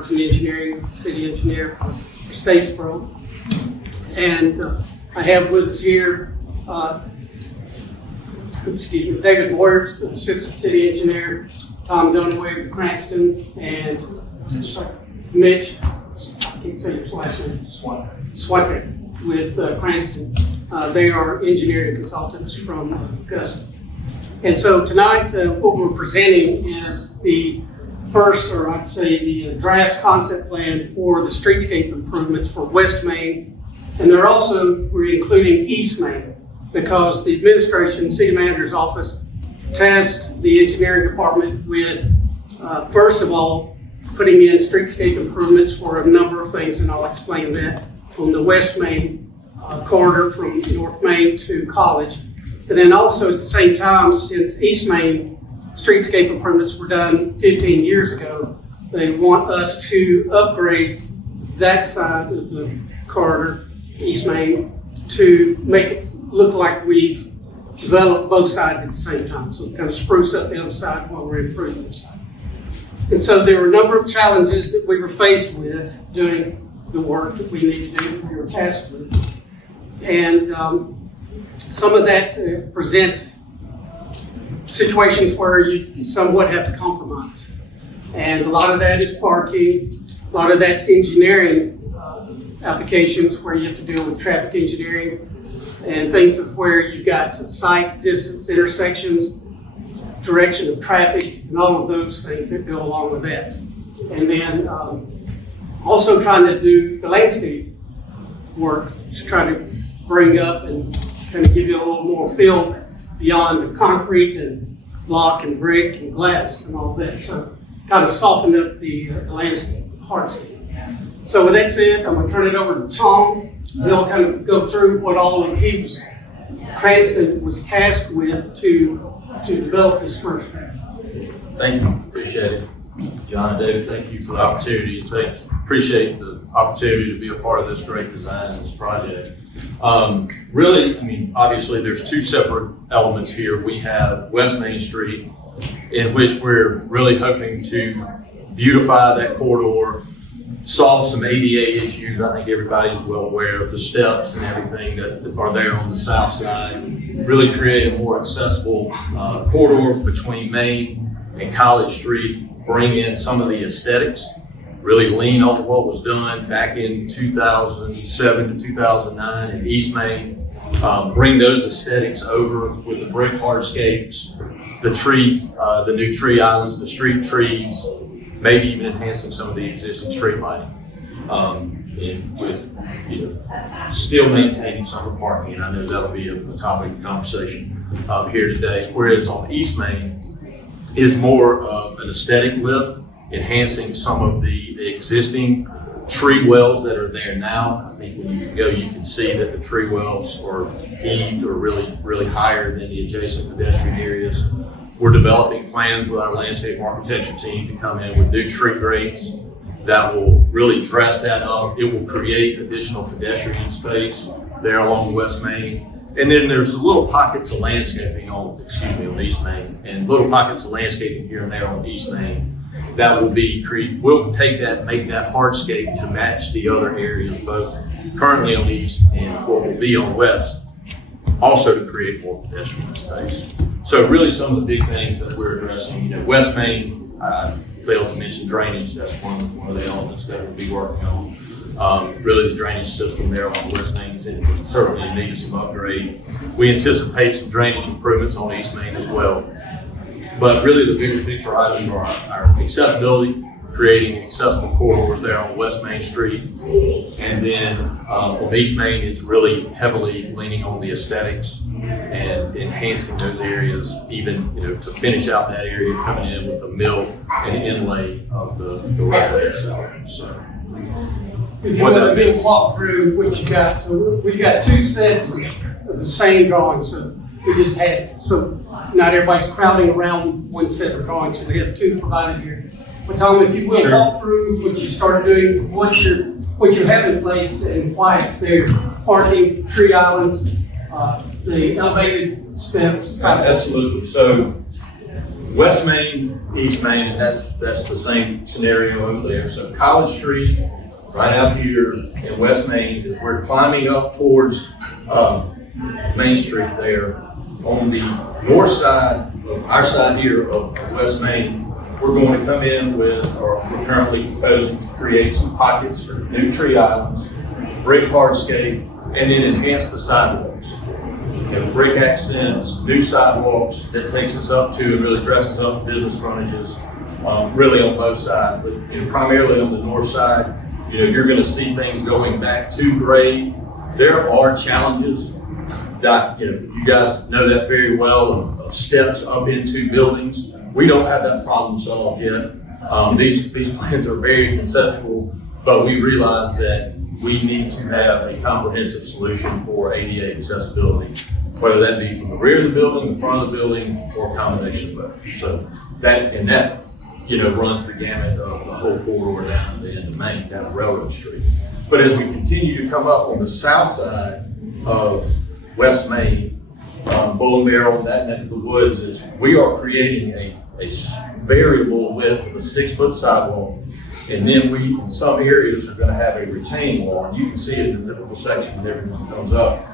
works in engineering, city engineer for Statesboro. And I have with us here, David Boyer, assistant city engineer, Tom Dunaway with Cranston, and Mitch, I can't say your last name, Swate with Cranston. They are engineering consultants from Augusta. And so tonight, what we're presenting is the first, or I'd say the draft concept plan for the streetscape improvements for West Main. And we're including East Main, because the administration, city manager's office, tasked the engineering department with, first of all, putting in streetscape improvements for a number of things, and I'll explain that, on the West Main corridor from North Main to College. And then also at the same time, since East Main streetscape improvements were done 15 years ago, they want us to upgrade that side of the corridor, East Main, to make it look like we've developed both sides at the same time. So kind of spruce up the other side while we're improving this side. And so there were a number of challenges that we were faced with doing the work that we needed to do, we were tasked with. And some of that presents situations where you somewhat have to compromise. And a lot of that is parking, a lot of that's engineering applications where you have to deal with traffic engineering and things of where you've got site, distance, intersections, direction of traffic, and all of those things that go along with that. And then also trying to do the landscape work to try to bring up and kind of give you a little more feel beyond the concrete and block and brick and glass and all that. So kind of soften up the landscape, hardscape. So with that said, I'm going to turn it over to Tom. He'll kind of go through what all of Cranston was tasked with to develop this first draft. Thank you, appreciate it. John and David, thank you for the opportunity. Appreciate the opportunity to be a part of this great design, this project. Really, I mean, obviously there's two separate elements here. We have West Main Street, in which we're really hoping to beautify that corridor, solve some ADA issues. I think everybody's well aware of the steps and everything that are there on the south side. Really create a more accessible corridor between Main and College Street, bring in some of the aesthetics, really lean on what was done back in 2007 to 2009 in East Main, bring those aesthetics over with the brick hardscapes, the new tree islands, the street trees, maybe even enhancing some of the existing street lighting, and with still maintaining some parking. And I know that'll be a topic of conversation here today. Whereas on East Main is more of an aesthetic lift, enhancing some of the existing tree wells that are there now. I think when you go, you can see that the tree wells are heaved or really higher than the adjacent pedestrian areas. We're developing plans with our landscape architecture team to come in with new tree grates that will really dress that up. It will create additional pedestrian space there along West Main. And then there's little pockets of landscaping on East Main, and little pockets of landscaping here and there on East Main that will be we'll take that, make that hardscape to match the other areas, both currently on East and what will be on West, also to create more pedestrian space. So really some of the big things that we're addressing, West Main, I failed to mention drainage. That's one of the elements that we'll be working on. Really the drainage system there on West Main is certainly in need of some upgrade. We anticipate some drainage improvements on East Main as well. But really the bigger picture items are our accessibility, creating accessible corridors there on West Main Street. And then on East Main is really heavily leaning on the aesthetics and enhancing those areas, even to finish out that area, coming in with a mill and inlay of the roadway itself. So if you want to walk through what you got, so we got two sets of the same drawings. So we just had, so not everybody's crowding around one set of drawings, so we have two provided here. But Tom, if you will, Sure. Walk through what you started doing, what you have in place and why it's there. Parking, tree islands, the elevated steps. Absolutely. So West Main, East Main, and that's the same scenario over there. So College Street, right out here in West Main, is we're climbing up towards Main Street there. On the north side, of our side here of West Main, we're going to come in with, or we're currently proposing to create some pockets for new tree islands, brick hardscape, and then enhance the sidewalks. Brick accents, new sidewalks that takes us up to and really dresses up business frontages, really on both sides, but primarily on the north side. You're going to see things going back to grade. There are challenges that, you guys know that very well, of steps up into buildings. We don't have that problem solved yet. These plans are very conceptual, but we realize that we need to have a comprehensive solution for ADA accessibility, whether that be from the rear of the building, the front of the building, or a combination of both. So that runs the gamut of the whole corridor down to the end of Main, down to Railroad Street. But as we continue to come up on the south side of West Main, Bull and Barrel, that neck of the woods, is we are creating a variable width of a 6-foot sidewalk. And then we, in some areas, are going to have a retaining wall. And you can see it in the typical section when everyone comes up.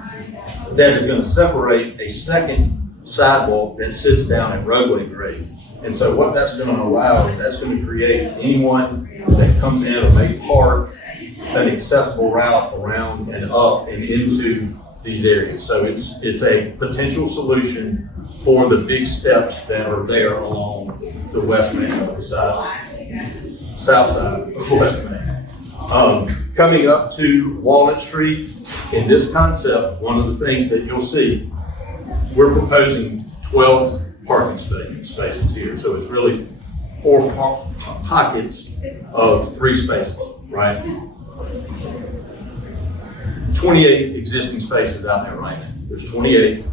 That is going to separate a second sidewalk that sits down at roadway grade. And so what that's going to allow is that's going to create anyone that comes in or may park an accessible route around and up and into these areas. So it's a potential solution for the big steps that are there along the West Main south side of West Main. Coming up to Walnut Street, in this concept, one of the things that you'll see, we're proposing 12 parking spaces here. So it's really 4 pockets of 3 spaces, right? 28 existing spaces out there right now. There's 28.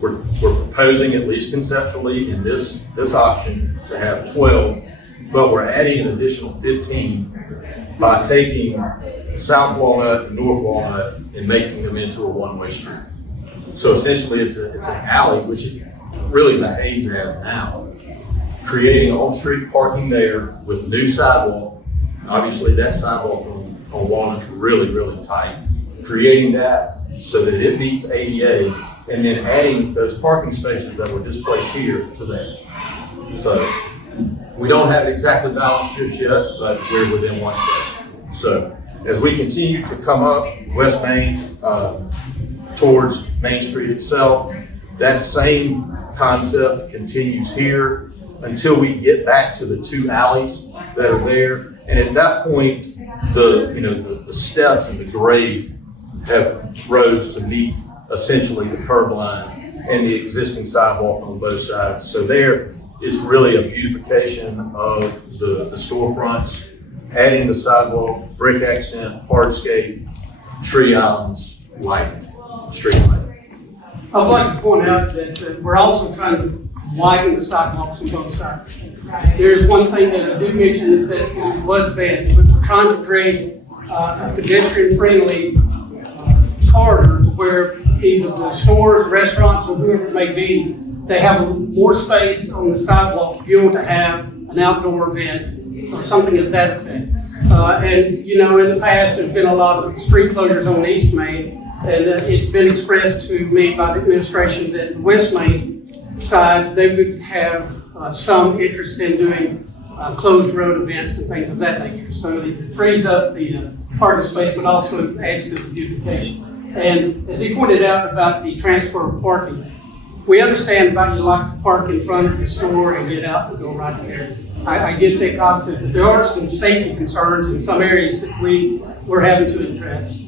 We're proposing, at least conceptually, in this option to have 12, but we're adding an additional 15 by taking South Walnut and North Walnut and making them into a one-way street. So essentially it's an alley, which it really behaves as now, creating on-street parking there with new sidewalk. Obviously that sidewalk on Walnut's really, really tight. Creating that so that it meets ADA, and then adding those parking spaces that were displaced here to that. So we don't have it exactly balanced just yet, but we're within one space. So as we continue to come up West Main towards Main Street itself, that same concept continues here until we get back to the 2 alleys that are there. And at that point, the steps and the grade have rose to meet essentially the curb line and the existing sidewalk on both sides. So there is really a beautification of the storefronts, adding the sidewalk, brick accent, hardscape, tree islands, lighting, street lighting. I'd like to point out that we're also trying to widen the sidewalks on both sides. There's one thing that I do mention that was said, but we're trying to create a pedestrian-friendly corridor where either the stores, restaurants, or whoever it may be, they have more space on the sidewalk if you want to have an outdoor event or something of that effect. And in the past, there's been a lot of street closures on East Main, and it's been expressed to me by the administration that the West Main side, they would have some interest in doing closed road events and things of that nature. So it frees up the parking space, but also adds to the beautification. And as he pointed out about the transfer of parking, we understand about you like to park in front of the store and get out and go right there. I get that concept, but there are some safety concerns in some areas that we're having to address.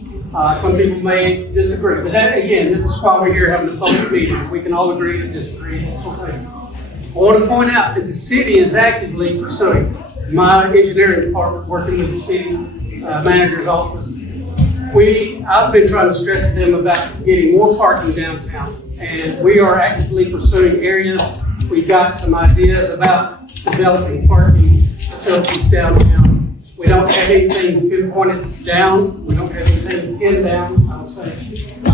Some people may disagree, but that, again, this is why we're here having a public meeting. We can all agree to disagree. That's okay. I want to point out that the city is actively pursuing, my engineering department working with the city manager's office. I've been trying to stress to them about getting more parking downtown, and we are actively pursuing areas. We've got some ideas about developing parking facilities downtown. We don't have anything pinpointed down. We don't have anything pinned down, I would say.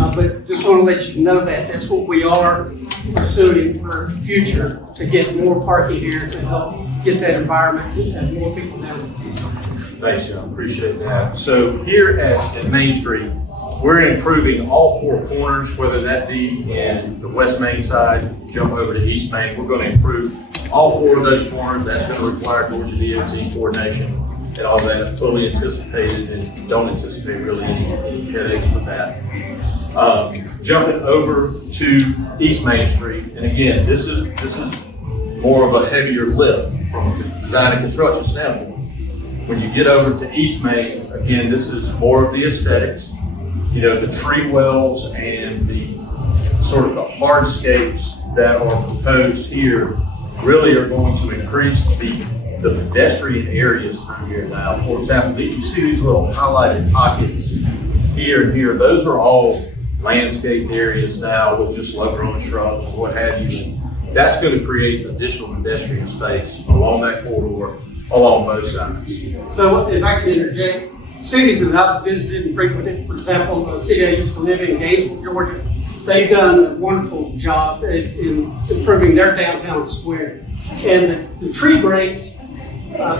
But just want to let you know that that's what we are pursuing for the future, to get more parking here to help get that environment and more people down. Thanks, John, appreciate that. So here at Main Street, we're improving all four corners, whether that be in the West Main side, jump over to East Main. We're going to improve all four of those corners. That's going to require Georgia DOT coordination and all that, fully anticipated, and don't anticipate really any headaches with that. Jumping over to East Main Street, and again, this is more of a heavier lift from a design and construction standpoint. When you get over to East Main, again, this is more of the aesthetics. You know, the tree wells and the sort of the hardscapes that are proposed here really are going to increase the pedestrian areas through here now. For example, you see these little highlighted pockets here and here. Those are all landscaped areas now with just low-growing shrubs and what have you. And that's going to create additional pedestrian space along that corridor, along both sides. So if I can interject, cities that I've visited and frequented, for example, the city I used to live in, Gainesville, Georgia, they've done a wonderful job in improving their downtown square. And the tree breaks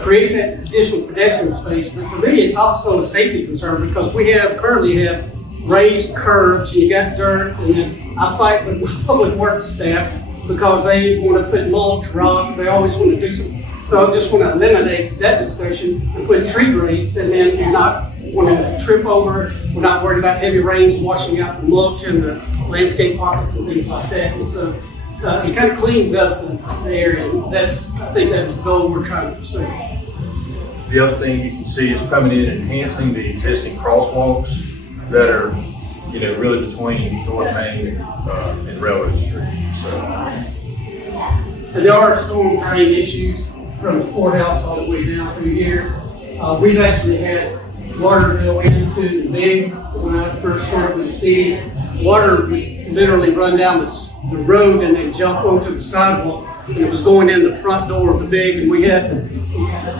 create that additional pedestrian space. But for me, it's also a safety concern because we currently have raised curbs, and you got dirt, and then I fight with my public works staff because they want to put mulch, rock, they always want to do something. So I just want to eliminate that discussion and put tree grades, and then you're not wanting to trip over. We're not worried about heavy rains washing out the mulch and the landscape pockets and things like that. And so it kind of cleans up the area. And I think that was the goal we're trying to pursue. The other thing you can see is coming in and enhancing the existing crosswalks that are, really between North Main and Railroad Street. And there are storm drain issues from the courthouse all the way down through here. We've actually had water go into the big, when I first started with the city, water would literally run down the road and then jump onto the sidewalk. And it was going in the front door of the big, and we had to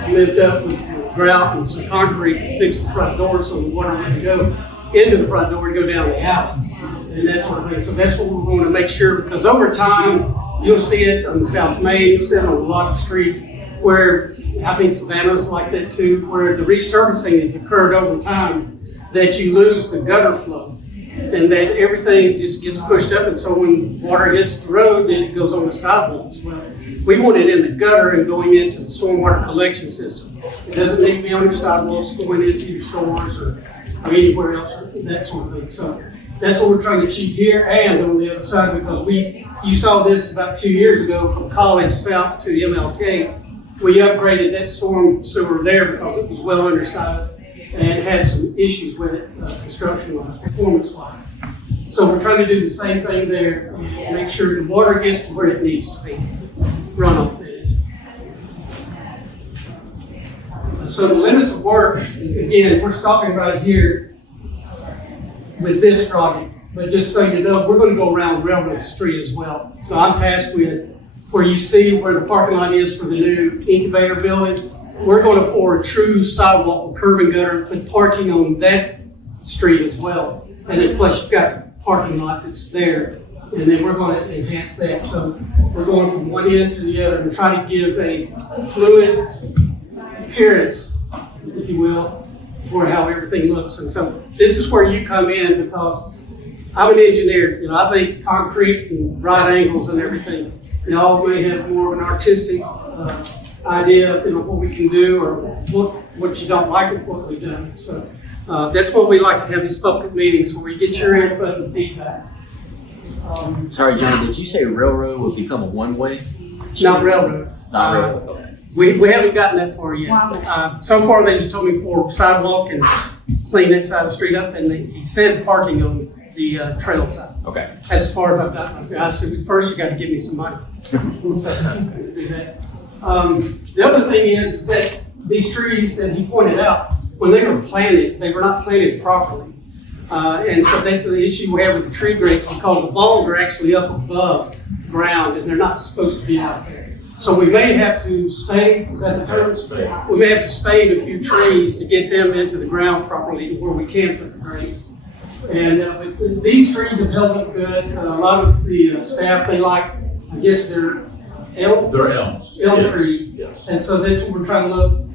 lift up with grout and some concrete to fix the front door so the water wouldn't go into the front door and go down the alley and that sort of thing. So that's what we're going to make sure, because over time, you'll see it on South Main, you'll see it on a lot of streets where, I think Savannah's like that too, where the resurfacing has occurred over time, that you lose the gutter flow and that everything just gets pushed up, and so when water hits the road, then it goes on the sidewalks. Well, we want it in the gutter and going into the stormwater collection system. It doesn't need to be on your sidewalks, going into your stores or anywhere else, that sort of thing. So that's what we're trying to achieve here and on the other side, because you saw this about 2 years ago from College South to MLK. We upgraded that storm sewer there because it was well undersized and had some issues with it, construction-wise, performance-wise. So we're trying to do the same thing there and make sure the water gets to where it needs to be, runoff that is. So the limits of work, again, we're talking about here with this project, but just so you know, we're going to go around Railroad Street as well. So I'm tasked with where you see where the parking lot is for the new incubator building. We're going to pour a true sidewalk with curb and gutter, put parking on that street as well. And then plus you've got the parking lot that's there. And then we're going to enhance that. So we're going from one end to the other and try to give a fluid appearance, if you will, for how everything looks. And so this is where you come in, because I'm an engineer. I think concrete and right angles and everything. Y'all may have more of an artistic idea of what we can do or what you don't like of what we've done. So that's what we like to have these public meetings where we get your input and feedback. Sorry, John, did you say railroad will become a one-way? Not railroad. Not railroad, okay. We haven't gotten that far yet. So far they just told me pour sidewalk and clean that side of the street up, and he said parking on the trail side. Okay. As far as I've gotten. I said, first you got to give me some money. To do that. The other thing is that these trees that he pointed out, when they were planted, they were not planted properly. And so that's the issue we have with the tree grades, because the balls are actually up above ground and they're not supposed to be out there. So we may have to spade, is that the term? Spade. We may have to spade a few trees to get them into the ground properly to where we can put the grades. And these trees have held up good. A lot of the staff, they like, I guess they're elm They're elms. Elm Yes, trees. Yes. And so that's what we're trying to look.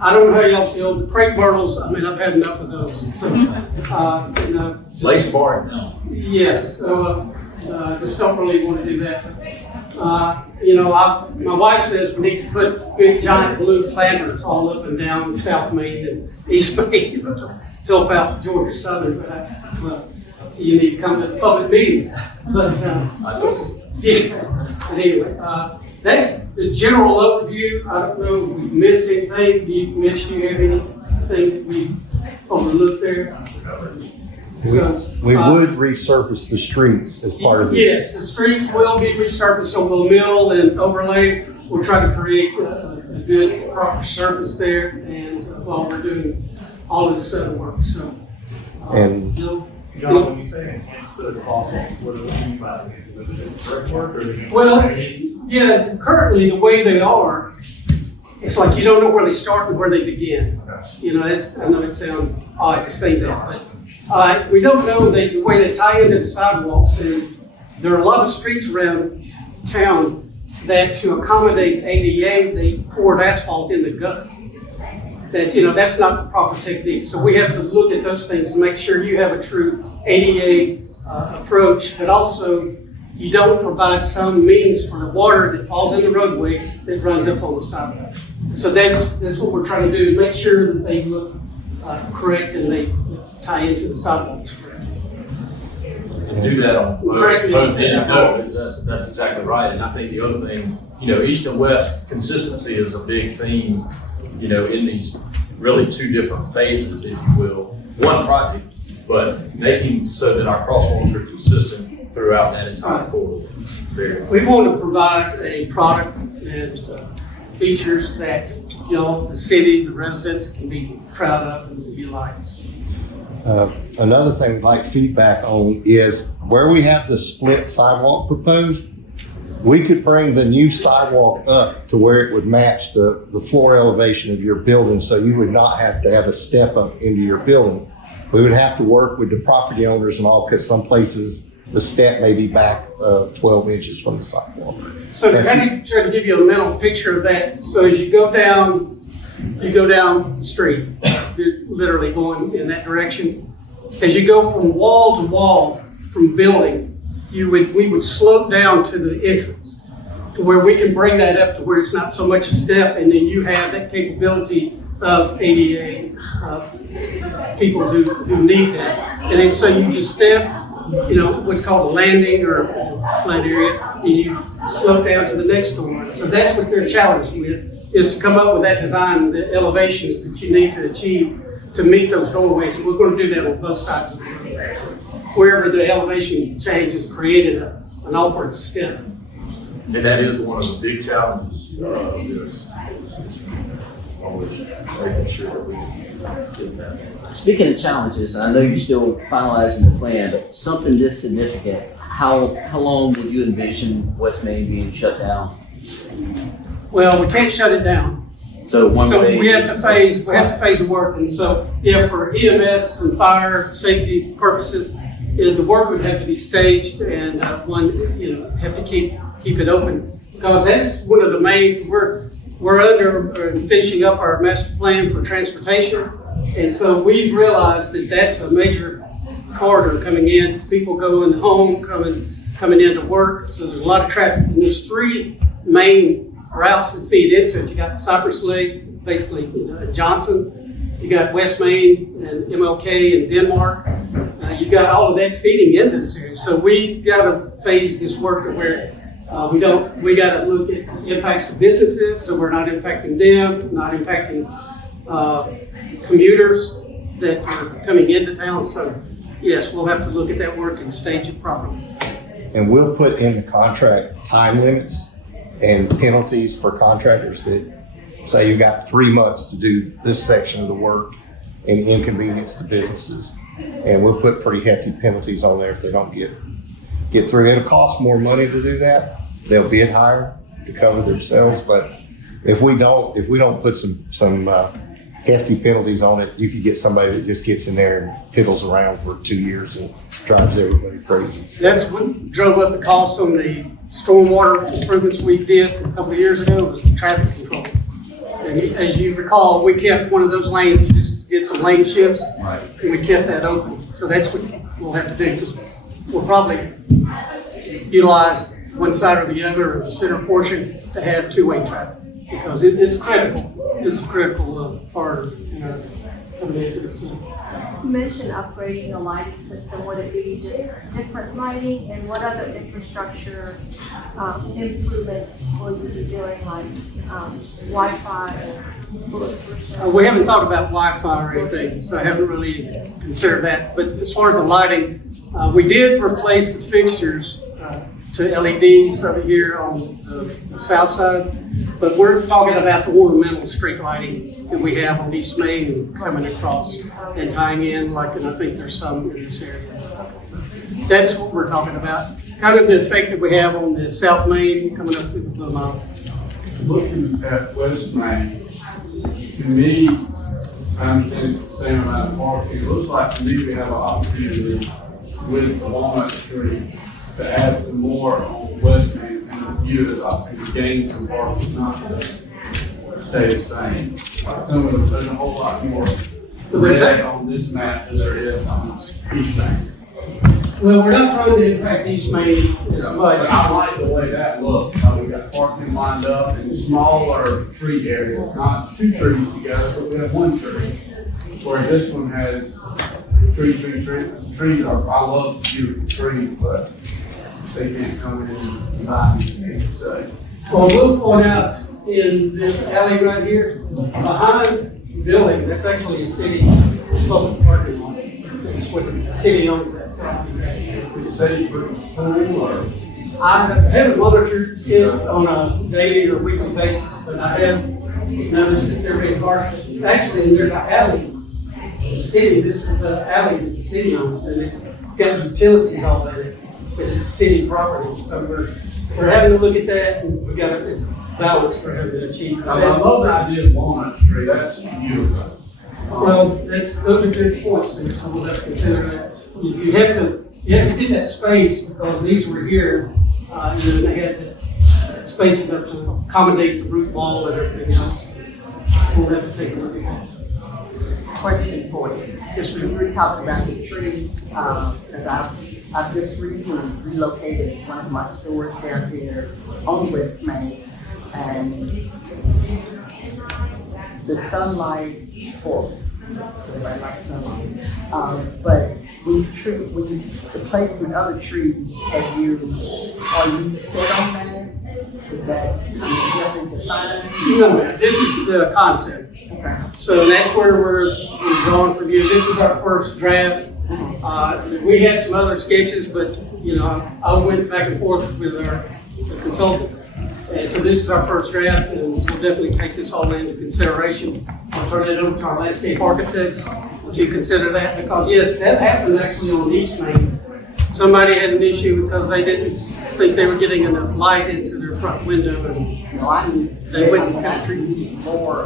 I don't know how y'all feel, the crepe myrtles, I mean, I've had enough of those. You know, Lace bark elm. yes, so just don't really want to do that. You know, my wife says we need to put big giant blue planters all up and down South Main and East Main to help out Georgia Southern, but you need to come to the public meeting. But yeah, but anyway, that's the general overview. I don't know if we missed anything. Mitch, do you have anything that we overlooked there? So, We would resurface the streets as part of this. yes, the streets will be resurfaced, so we'll mill and overlay. We'll try to create a good, proper surface there, and while we're doing all of this other work, so. And- John, when you say enhance the cost, what do you mean by enhance? Is it just brickwork or? is it- Well, yeah, currently, the way they are, it's like you don't know where they start and where they begin. You know, I know it sounds odd to say that, but we don't know the way they tie into the sidewalks. And there are a lot of streets around town that to accommodate ADA, they poured asphalt in the gutter. That, you know, that's not the proper technique. So we have to look at those things and make sure you have a true ADA approach, but also you don't provide some means for the water that falls in the roadway that runs up on the sidewalk. So that's what we're trying to do, make sure that they look correct and they tie into the sidewalks. And do that on Correct. both ends. No, that's exactly right. And I think the other thing, you know, east and west consistency is a big theme, you know, in these really two different phases, if you will. One project, but making so that our crosswalks are consistent throughout that entire corridor. Very We want to provide a product and features that, you know, the city, the residents can be proud of and utilize. Another thing we'd like feedback on is where we have the split sidewalk proposed, we could bring the new sidewalk up to where it would match the floor elevation of your building, so you would not have to have a step up into your building. We would have to work with the property owners and all, because some places the step may be back 12 inches from the sidewalk. So to kind of try to give you a mental picture of that, so as you go down the street, you're literally going in that direction. As you go from wall to wall, from building, we would slope down to the entrance, to where we can bring that up to where it's not so much a step, and then you have that capability of ADA people who need that. And then so you just step, you know, what's called a landing or a flat area, and you slope down to the next door. So that's what they're challenged with, is to come up with that design, the elevations that you need to achieve to meet those doorways. And we're going to do that on both sides of the road. Wherever the elevation change has created an upward step. And that is one of the big challenges of this. Always making sure that we get that. Speaking of challenges, I know you're still finalizing the plan, but something this significant, how long would you envision West Main being shut down? Well, we can't shut it down. So one So way. we have to phase the work. And so, yeah, for EMS and fire safety purposes, the work would have to be staged and have to keep it open, because that's one of the main, we're finishing up our master plan for transportation. And so we've realized that that's a major corridor coming in, people going home, coming into work. So there's a lot of traffic, and there's three main routes that feed into it. You got Cypress Lake, basically, Johnson. You got West Main and MLK and Denmark. You got all of that feeding into this area. So we got to phase this work to where we got to look at impacts to businesses, so we're not impacting them, not impacting commuters that are coming into town. So yes, we'll have to look at that work and stage it properly. And we'll put in the contract time limits and penalties for contractors that say you got 3 months to do this section of the work and inconvenience the businesses. And we'll put pretty hefty penalties on there if they don't get through. It'll cost more money to do that. They'll bid higher to cover themselves, but if we don't put some hefty penalties on it, you could get somebody that just gets in there and piddles around for 2 years and drives everybody crazy. That's what drove up the cost on the stormwater improvements we did a couple of years ago, was the traffic control. And as you recall, we kept one of those lanes, you just did some lane shifts, Right. and we kept that open. So that's what we'll have to do, because we'll probably utilize one side or the other, or the center portion, to have two-way traffic. Because it's critical part of, coming into the city. You mentioned upgrading the lighting system. Would it be just different lighting, and what other infrastructure improvements will you be doing, like Wi-Fi or bulletproof? We haven't thought about Wi-Fi or anything, so I haven't really considered that. But as far as the lighting, we did replace the fixtures to LEDs over here on the south side. But we're talking about the ornamental street lighting that we have on East Main and coming across and tying in, and I think there's some in this area. That's what we're talking about. Kind of the effect that we have on the South Main coming up to the Blue Mountain. Looking at West Main, to me, I understand it's the same amount of parking. It looks like to me we have an opportunity with Walnut Street to add some more on West Main and the view that I think gain some parking, not just stay the same. Some of there's a whole lot more red on this map than there is on East Main. Well, we're not trying to impact East Main as But much. I like the way that looks, how we got parking lined up in smaller tree areas, not two trees together, but we have one tree. Where this one has trees are, I love beautiful trees, but they can't come in and buy anything, so. Well, we'll point out in this alley right here, behind the building, that's actually a city public parking lot. That's what the city owns that property. We study for pool or. I haven't monitored it on a daily or weekly basis, but I have noticed that they're being partial. Actually, there's an alley. The city, this is an alley that the city owns, and it's got utilities all in it, but it's city property. So we're having to look at that, and we got it's balance for having to achieve. I love the idea of Walnut Street, that's beautiful. Well, those are good points, and so we'll have to consider that. You have to get that space, because these were here, they had that space enough to accommodate the root wall and everything else. We'll have to take a look at that. Question for you. Yes, We ma'am. were talking about the trees, because I've just recently relocated one of my stores down here on West Main, and the sunlight, well, everybody likes sunlight, but the placement of the trees, are you set on that? Is that helping define? No, ma'am, this is the concept. Okay. So that's where we're drawing from you. This is our first draft. We had some other sketches, but, I went back and forth with our consultant. And so this is our first draft, and we'll definitely take this all into consideration. I'll turn it over to our landscape architects to consider that, because yes, that happened actually on East Main. Somebody had an issue because they didn't think they were getting enough light into their front window, and No, I need they went and cut I trees. need more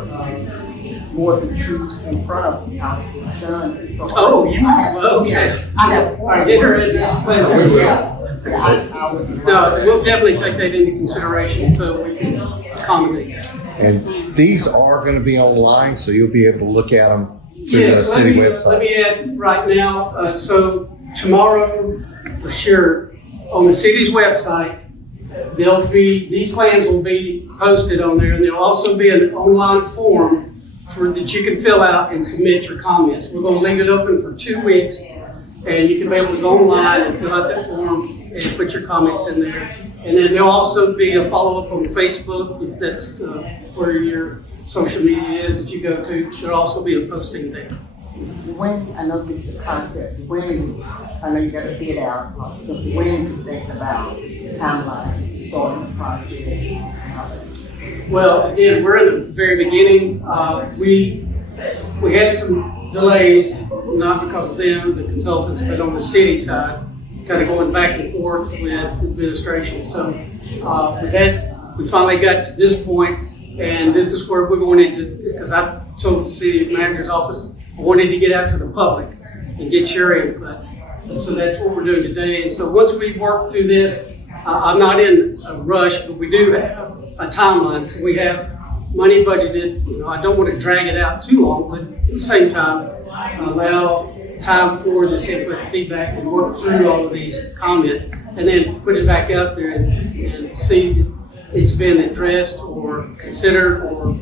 of the trees in front of the house. The sun is so. Oh, you, I have- well, okay. yeah, I have. All right, get her in this thing. Yeah. I would. No, we'll definitely take that into consideration so we can accommodate that. And these are going to be online, so you'll be able to look at them through the Yes, city let website. me add right now, so tomorrow, for sure, on the city's website, these plans will be posted on there, and there'll also be an online form that you can fill out and submit your comments. We're gonna leave it open for 2 weeks, and you can be able to go online and fill out that form and put your comments in there. And then there'll also be a follow-up on Facebook, if that's where your social media is that you go to. There'll also be a posting there. When, I know this is a concept, I know you got to bid out, so when you think about timeline, starting the project? Well, again, we're in the very beginning. We had some delays, not because of them, the consultants, but on the city side, kind of going back and forth with administration. So with that, we finally got to this point, and this is where we're going into, because I told the city manager's office, I wanted to get out to the public and get your input. And so that's what we're doing today. And so once we work through this, I'm not in a rush, but we do have a timeline. So we have money budgeted. You know, I don't want to drag it out too long, but at the same time, allow time for this input and feedback and work through all of these comments and then put it back out there and see if it's been addressed or considered or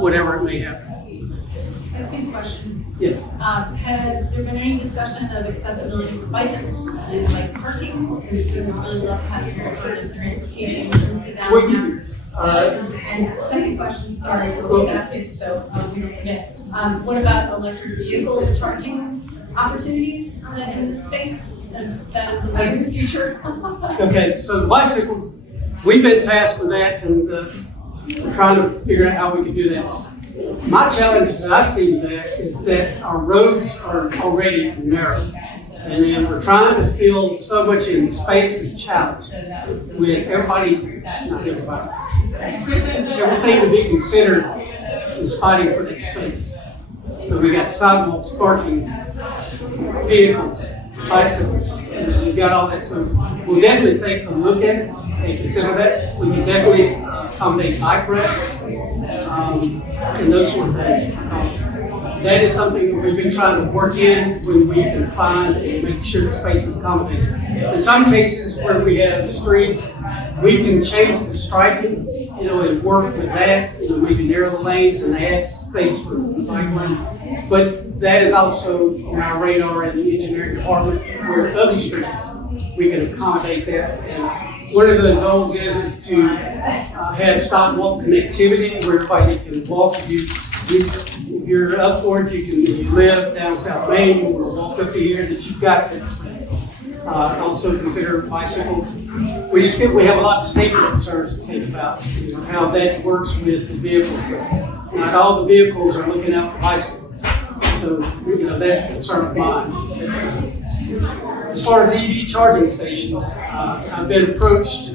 whatever it may have. I have two questions. Yes. Has there been any discussion of accessibility for bicycles and like parking? So we would really love to have some alternative transportation into downtown. And second question, sorry, we're just asking, so we don't forget. What about electric vehicle charging opportunities in this space, since that is the way of the future? Okay, so the bicycles, we've been tasked with that and we're trying to figure out how we can do that. My challenge that I see with that is that our roads are already narrow. And then we're trying to fill so much in the space is challenged with everybody, not everybody. Everything to be considered is fighting for that space. So we got sidewalks, parking, vehicles, bicycles, and we got all that. So we'll definitely take a look at it and consider that. We can definitely accommodate bike racks and those sort of things. That is something that we've been trying to work in when we can find and make sure the space is accommodated. In some cases where we have streets, we can change the striping, you know, and work with that, you know, maybe narrow the lanes and add space for the bike lane. But that is also on our radar in the engineering department where other streets, we can accommodate that. And one of the goals is to have sidewalk connectivity where everybody can walk. If you're up for it, you live down South Main or walk up to here, that you've got that space. Also consider bicycles. We have a lot of safety concerns to think about, you know, how that works with the vehicles. Not all the vehicles are looking out for bicycles. So, you know, that's a concern of mine. As far as EV charging stations, I've been approached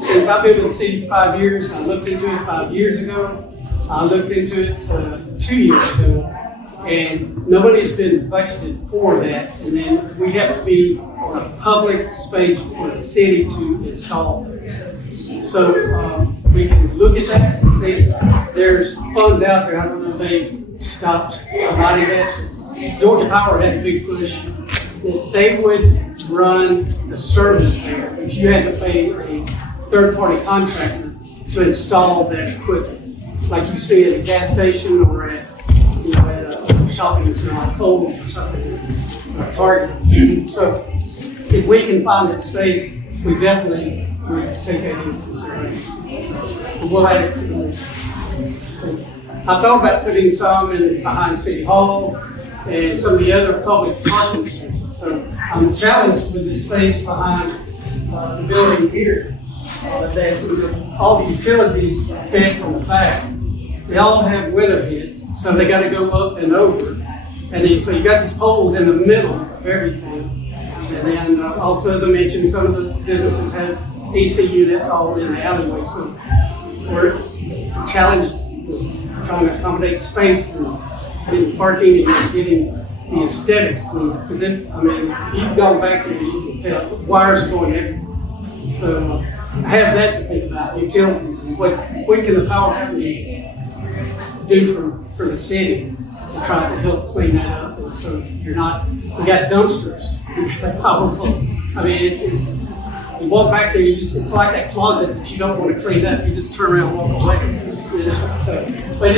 since I've been with the city 5 years. I looked into it 5 years ago. I looked into it 2 years ago, and nobody's been budgeted for that. And then we have to be on a public space for the city to install. So we can look at that and see. There's funds out there. I don't know if they've stopped providing that. Georgia Power had a big push that they would run the service there, but you had to pay a third-party contractor to install that equipment. Like you see at a gas station or at, you know, at a shopping center like Kohl's or something, or Target. So if we can find that space, we definitely would take that into consideration. And we'll add it to the list. I thought about putting some in behind City Hall and some of the other public parking spaces. So I'm challenged with the space behind the building here. That all the utilities fed from the back. They all have weatherheads, so they got to go up and over. And then, so you got these poles in the middle of everything. And then also, as I mentioned, some of the businesses have AC units all in the alleyway. So we're challenged with trying to accommodate space and getting parking and getting the aesthetics clean. Because I mean, you've gone back there, you can tell wires are going everywhere. So I have that to think about, utilities and what can the power company do for the city to try to help clean that up. And so you're not, we got dumpsters, we got power poles. I mean, it's, you walk back there, it's like that closet that you don't want to clean up, you just turn around and walk away. You know? So, but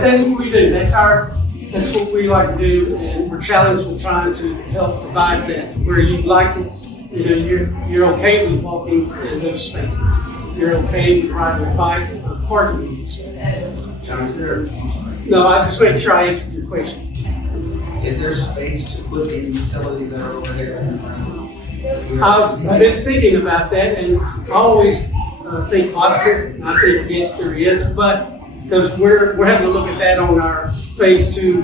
that's what we do, that's what we like to do, and we're challenged with trying to help provide that, where you like it, you know, you're okay with walking in those spaces. You're okay with riding a bike or parking. John, is there, No, I was just making sure I answered your question. is there space to put in utilities that are over there? I've been thinking about that, and I always think positive, and I think yes, there is, but because we're having to look at that on our phase 2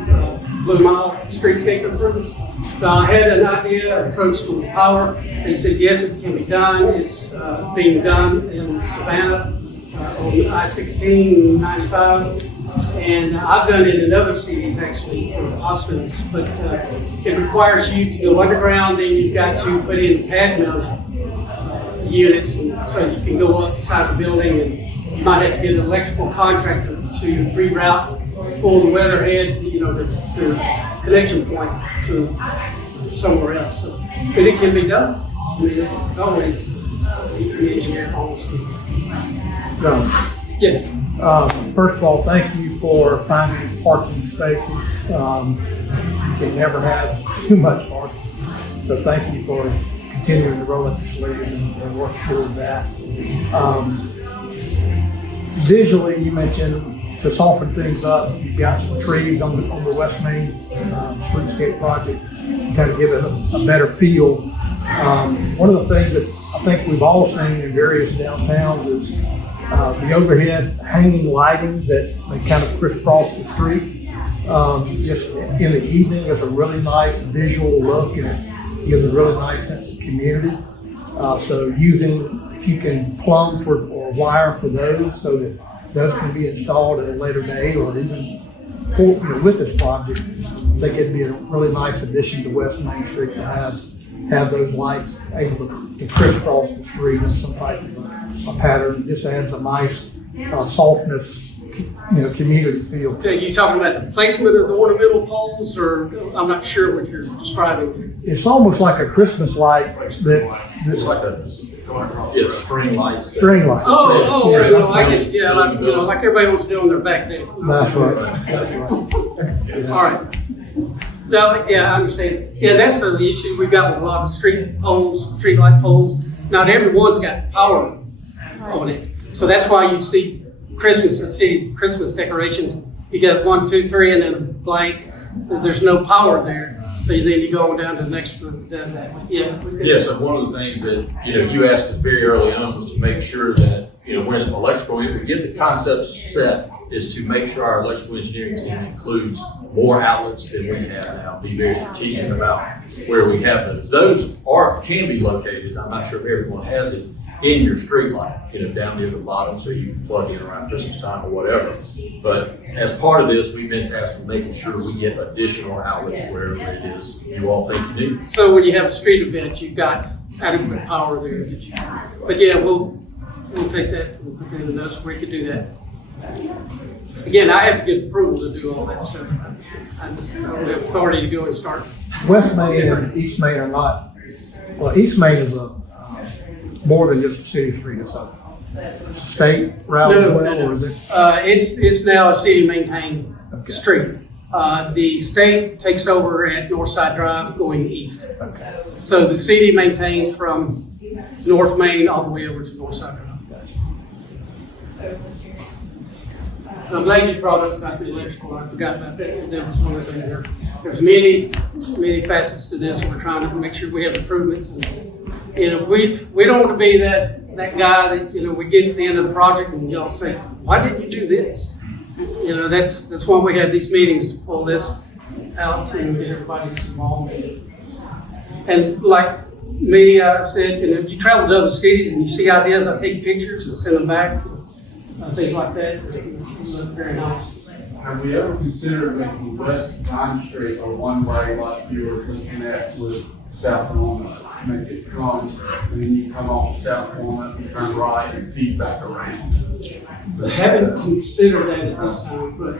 Blue Mile Streetscape improvements. So I had an idea, approached from Power. They said yes, it can be done. It's being done in Savannah on I-16, 95. And I've done it in other cities actually, for hospitals, but it requires you to go underground, then you've got to put in pad mounted units, and so you can go up the side of the building, and you might have to get an electrical contractor to reroute, pull the weatherhead, the connection point to somewhere else. So, but it can be done. I mean, it's always engineered homes. Yes. First of all, thank you for finding parking spaces. You can never have too much parking. So thank you for continuing to roll up your sleeves and work towards that. Visually, you mentioned to soften things up, you've got some trees on the West Main Streetscape project, kind of give it a better feel. One of the things that I think we've all seen in various downtowns is the overhead hanging lighting that they kind of crisscross the street. Just in the evening, it's a really nice visual look, and it gives a really nice sense of community. So if you can plumb or wire for those so that those can be installed at a later date, or even with this project, I think it'd be a really nice addition to West Main Street to have those lights able to crisscross the street in some type of a pattern. It just adds a nice softness, community feel. Okay, you talking about the placement of the ornamental poles, or I'm not sure what you're describing. It's almost like a Christmas light It's like a string light. String light. I get you. Yeah, like everybody wants to do on their back there. That's right. All right. No, yeah, I understand. Yeah, that's the issue we've got with a lot of street light poles. Not everyone's got power on it. So that's why you see Christmas decorations. You got 1, 2, 3, and then blank. There's no power there. So then you go down to the next one. Yeah. Yes, and one of the things that, you asked us very early on was to make sure that, when electrical, if we get the concept set, is to make sure our electrical engineering team includes more outlets than we have now. Be very strategic about where we have those. Those can be located, I'm not sure if everyone has it, in your street light, down near the bottom, so you can plug in around Christmas time or whatever. But as part of this, we've been tasked with making sure we get additional outlets wherever it is you all think you need. So when you have a street event, you've got adequate power there. But yeah, we'll take that and put that in the notes where you can do that. Again, I have to get approval to do all that stuff. I don't have authority to go and start. West Main and East Main are not. Well, East Main is more than just a city street. It's a state route as well, or is it? It's now a city maintained street. The state takes over at Northside Drive going east. Okay. So the city maintains from North Main all the way over to Northside Drive. I'm glad you brought up about the electrical. I forgot about that. That was one of the things there. There's many facets to this. We're trying to make sure we have improvements. And, we don't want to be that guy that, we get to the end of the project and y'all say, why didn't you do this? That's why we have these meetings, to pull this out and get everybody involved. And like me said, you travel to other cities and you see ideas, I take pictures and send them back. Things like that. It look very nice. Have we ever considered making West Vine Street a one-way like you were looking at with South Walnut? Make it come, and then you come off South Walnut and turn right and feed back around. I haven't considered that at this time, but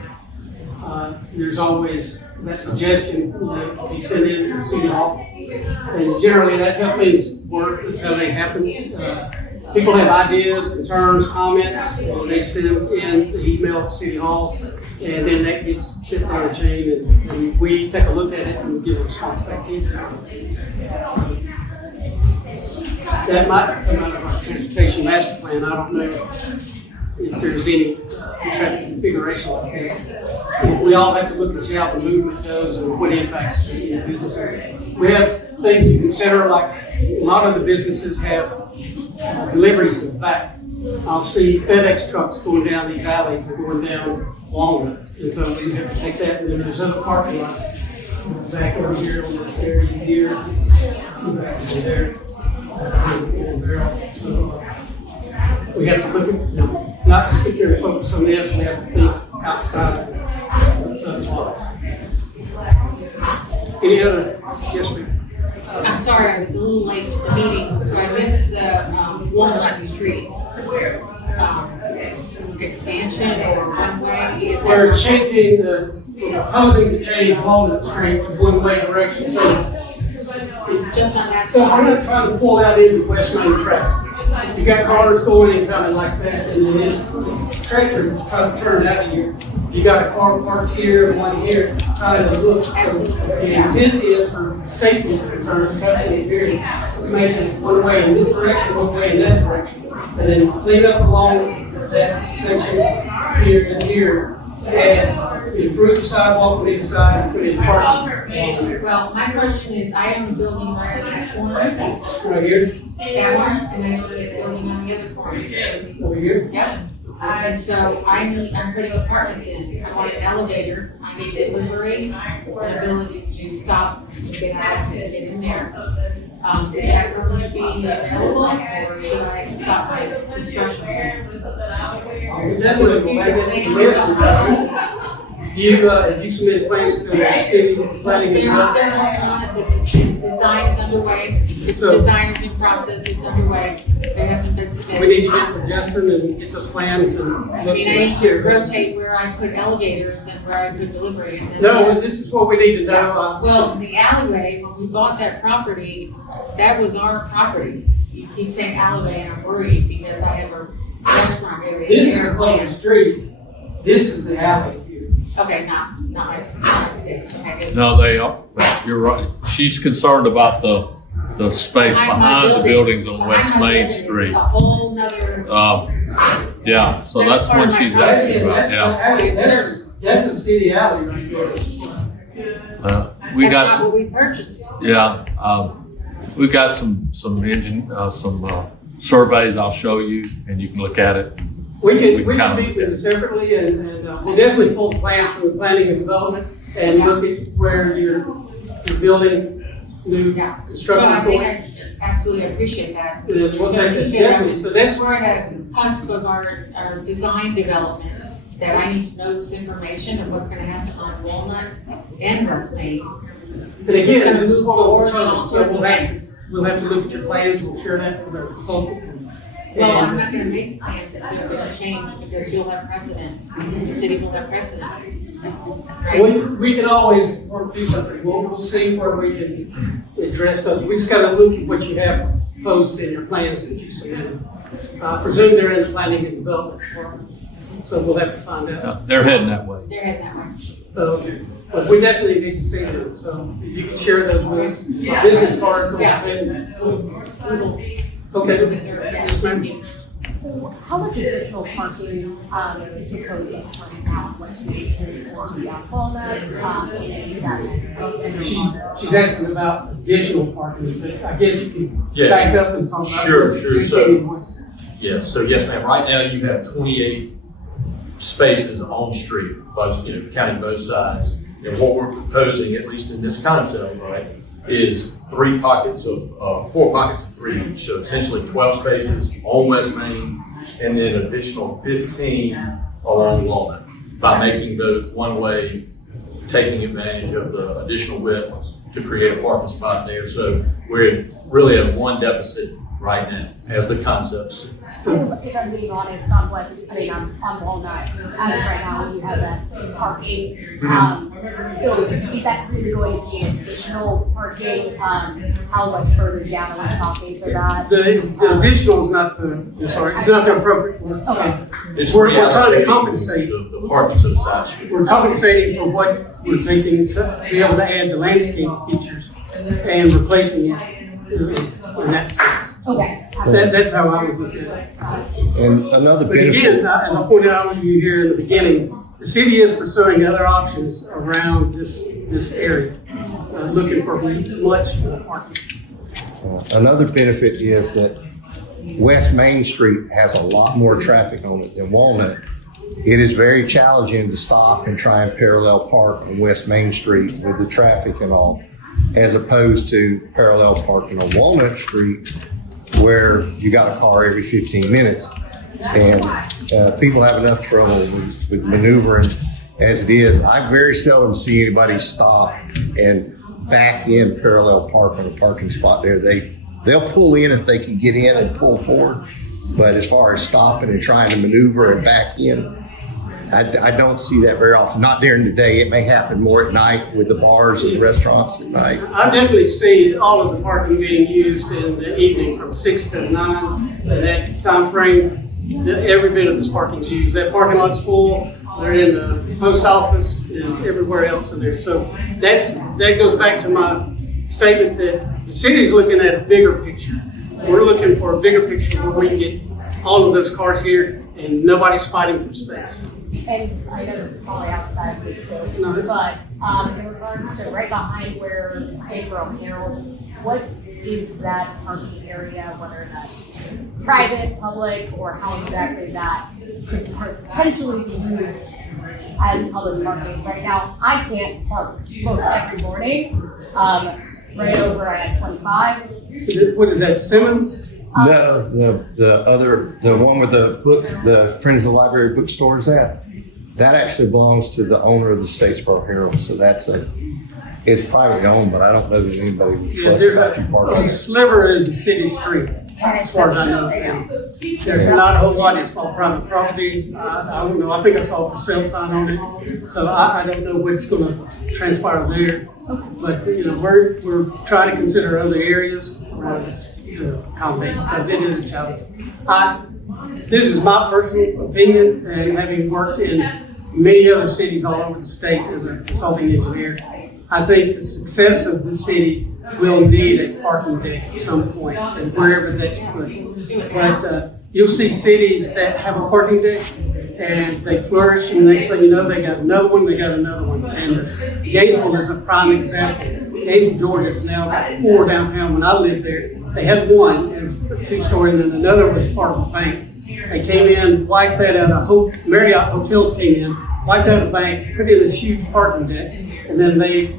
there's always that suggestion that be sent in to City Hall. And generally, that's how things work, that's how they happen. People have ideas, concerns, comments, and they send them in the email to City Hall, and then that gets sent down the chain, and we take a look at it and give a response back to you. That might come out of our transportation master plan. I don't know if there's any traffic configuration like that. We all have to look and see how the movement goes and what impacts the businesses. We have things to consider, like a lot of the businesses have deliveries in the back. I'll see FedEx trucks going down these alleys and going down Walnut. And so we have to take that, and then there's other parking lots back over here on this area here, back over there. So we have to look at, not to sit there and focus on this, we have to think outside of the park. Any other, yes, ma'am? I'm sorry, I was a little late to the meeting, so I missed the Walnut Street expansion or one-way. Is We're that changing we're proposing to change Walnut Street to one-way direction, so just on that So I'm not side? trying to pull that into West Main traffic. You got cars going and coming like that, and then this tractor trying to turn out of here. You got a car parked here, one here, trying to look. So the intent is for safety concerns, coming in here, make it one way in this direction, one way in that direction. And then clean up along that section here and here, and improve the sidewalk on either side, and put in parking. Well, my question is, I own a building right in that corner, Right here, that one, and I own a building on the other corner. over here. Yep. And so I'm putting apartments in. I want an elevator, I need delivery, an ability to stop, and get out, and get in there. Is that going to be available, or should I stop my construction plans? Definitely, we'll make that to the list. You submitted plans to the city planning They're and on it, the design is underway, So- design is in process, it's underway, there hasn't been we submitted. need to get with Justin and get those plans and look I at mean, I need to it. rotate where I put elevators and where I put delivery. And then No, this is what we need to know. Well, the alleyway, when we bought that property, that was our property. You keep saying alleyway, and I'm worried because I have a restaurant area This is there. a public street, this is the alley here. Okay, not my space, okay. No, they are, you're right. She's concerned about the space my behind the building. buildings on Behind West my Main building is Street. A whole nother, Yeah, so that's part what of my she's property. asking about, That's the yeah. alley. That's a city alley right there. We that's got, not some- what we purchased. yeah, we've got some surveys I'll show you and you can look at it. We We can kind of meet with it separately and we'll definitely pull the plans from the planning and development and look at where you're building new Yeah. Well, construction I think going. I absolutely appreciate that. We'll So take this definitely, so that's, we're at a cusp of our design development, that I need to know this information of what's gonna happen on Walnut and West Main. and again, this is what we're Doors and all proposing, so sorts of things. we'll have to look at your plans, we'll share that with our consultant. Well, I'm And not gonna make plans if they're gonna change, because you'll have precedent, the city will have precedent. Right? we can always work through something, we'll see where we can address those, we just gotta look at what you have posed in your plans that you submitted. Presume they're in the planning and development department, so we'll have to find out. Yeah, they're heading that way. They're heading that way. But we definitely need to see them, so if you can share those with us, business cards on that. Okay, yes, ma'am. So how much additional parking, is proposed right now, West Main Street or beyond Walnut, She's asking about additional parking, but I guess you can Yeah. back up and talk about. Sure, what's sure, existing and what's- Yeah, so yes, ma'am, right now you have 28 spaces on street, both, counting both sides. And what we're proposing, at least in this concept, right, is 4 pockets of 3 each. So essentially 12 spaces on West Main and then additional 15 along Walnut by making those one-way, taking advantage of the additional width to create a parking spot there. So we really have one deficit right now as the concepts. If I'm being honest, on Walnut, as of right now, you have that parking. So is that really going to be additional parking? How much further down are we talking for that? The additional is not it's not the appropriate word. Okay. It's We're trying to reallocating compensate. the parking to the side street. We're compensating for what we're taking to be able to add the landscape features and replacing it in that sense. Okay. That's how I would look at it. And another But again, benefit, as I pointed out to you here in the beginning, the city is pursuing other options around this area, looking for much more parking. another benefit is that West Main Street has a lot more traffic on it than Walnut. It is very challenging to stop and try and parallel park on West Main Street with the traffic and all, as opposed to parallel parking on Walnut Street where you got a car every 15 minutes. And people have enough trouble with maneuvering as it is. I very seldom see anybody stop and back in parallel park on a parking spot there. They'll pull in if they can get in and pull forward. But as far as stopping and trying to maneuver and back in, I don't see that very often. Not during the day. It may happen more at night with the bars and the restaurants at night. I definitely see all of the parking being used in the evening from 6 to 9. In that time frame, every bit of this parking is used. That parking lot's full. They're in the post office and everywhere else in there. So that goes back to my statement that the city's looking at a bigger picture. We're looking for a bigger picture where we can get all of those cars here and nobody's fighting for space. And I know this is probably outside of the scope, No, it's- but in regards to right behind where Statesboro Herald, what is that parking area, whether that's private, public, or how exactly that could potentially be used as public parking? Right now, I can't park most every morning, right over at 25. What is that, Simmons? No, the one with the Friends of the Library bookstore is that actually belongs to the owner of the Statesboro Herald. So it's privately owned, but I don't know that anybody would fuss about you A parking. sliver is a city street, as far as I know. There's not a whole lot of small private property. I don't know, I think I saw a for sale sign on it. So I don't know what's gonna transpire there. But, we're trying to consider other areas around this to accommodate, because it is a challenge. This is my personal opinion, and having worked in many other cities all over the state as a consulting engineer, I think the success of the city will need a parking deck at some point, and wherever that's put. But you'll see cities that have a parking deck, and they flourish, and next thing you know, they got another one, And Gainesville is a prime example. Gainesville, Georgia has now got 4 downtown. When I lived there, they had one, it was a 2-story, and then another was part of a bank. They came in, wiped that out, Marriott hotels came in, wiped out a bank, put in this huge parking deck, and then they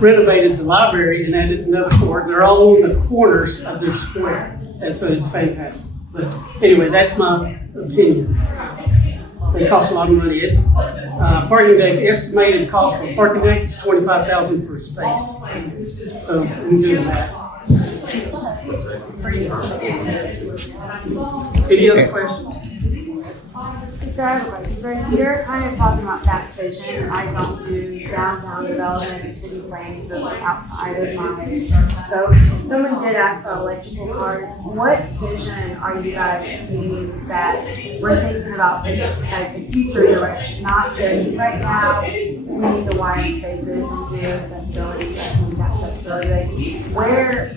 renovated the library and added another court. They're all on the corners of their square, and so it's fantastic. But anyway, that's my opinion. They cost a lot of money. It's parking deck, estimated cost for a parking deck is $25,000 for a space. So we do that. Any other questions? So you're kind of talking about that vision. I don't do downtown development or city planning, so it's outside of my scope. Someone did ask about electrical cars. What vision are you guys seeing that we're thinking about, like the future direction? Not just right now, we need the wiring spaces and do accessibility, accessibility. Like, where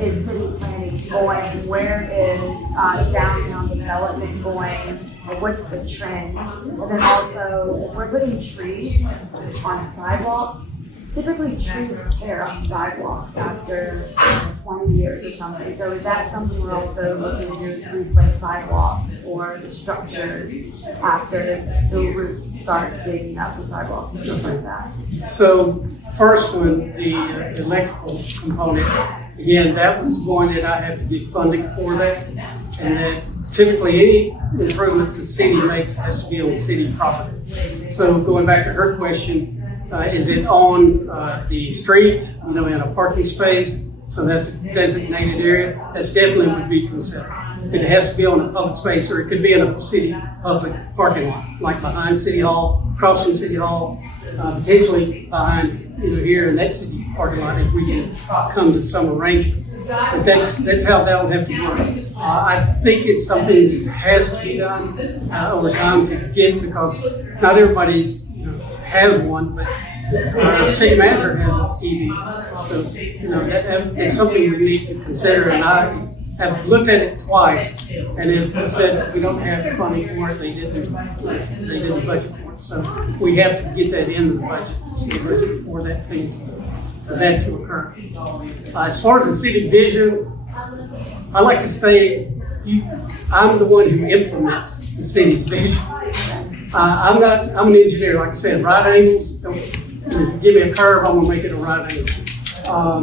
is city planning going? Where is downtown development going? Like, what's the trend? And then also, if we're putting trees on sidewalks, typically trees tear up sidewalks after 20 years or something. So is that something we're also looking to do, to replace sidewalks or the structures after the roots start digging up the sidewalks and stuff like that? So first one, the electrical component, again, that was one that I have to get funding for that. And that typically any improvements the city makes has to be on city property. So going back to her question, is it on the street, in a parking space? So that's a designated area. That's definitely would be considered. It has to be on a public space, or it could be in a city public parking lot, like behind City Hall, across from City Hall, potentially behind, here in that city parking lot if we can come to some arrangement. But that's how that'll have to work. I think it's something that has to be done over time to get, because not everybody has one, but the city manager has an EV. So, that's something we need to consider, and I have looked at it twice, and it said we don't have funding for it. They didn't budget for it. So we have to get that in the budget for that to occur. As far as the city vision, I like to say I'm the one who implements the city's vision. I'm an engineer, like I said, right angles. Don't give me a curve, I'm gonna make it a right angle.